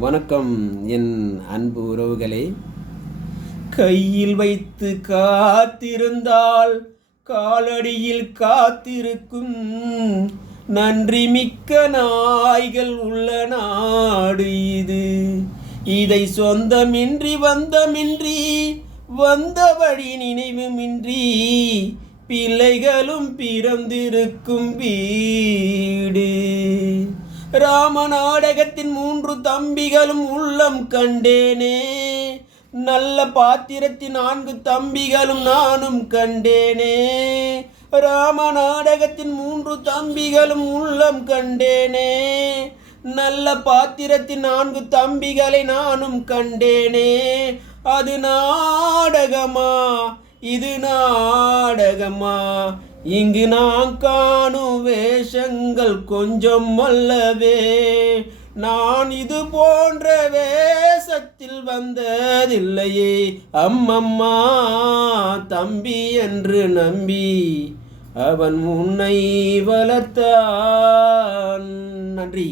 வணக்கம் என் அன்பு உறவுகளே. கையில் வைத்து காத்திருந்தால் காலடியில் காத்திருக்கும் நன்றி மிக்க நாய்கள் உள்ள நாடு இது. இதை சொந்தமின்றி வந்தமின்றி வந்த வழி நினைவுமின்றி பிள்ளைகளும் பிறந்திருக்கும் வீடு. ராம நாடகத்தின் 3 தம்பிகளும் உள்ளம் கண்டேனே, நல்ல பாத்திரத்தின் 4 தம்பிகளும் நானும் கண்டேனே. ராம நாடகத்தின் 3 தம்பிகளும் உள்ளம் கண்டேனே, நல்ல பாத்திரத்தின் 4 தம்பிகளை நானும் கண்டேனே. அது நாடகமா, இது நாடகமா? இங்கு நான் காணும் வேஷங்கள் கொஞ்சம் அல்லவே. நான் இது போன்ற வேஷத்தில் வந்ததில்லையே. அம்மம்மா, தம்பி என்று நம்பி அவன் உன்னை வளர்த்தான். நன்றி.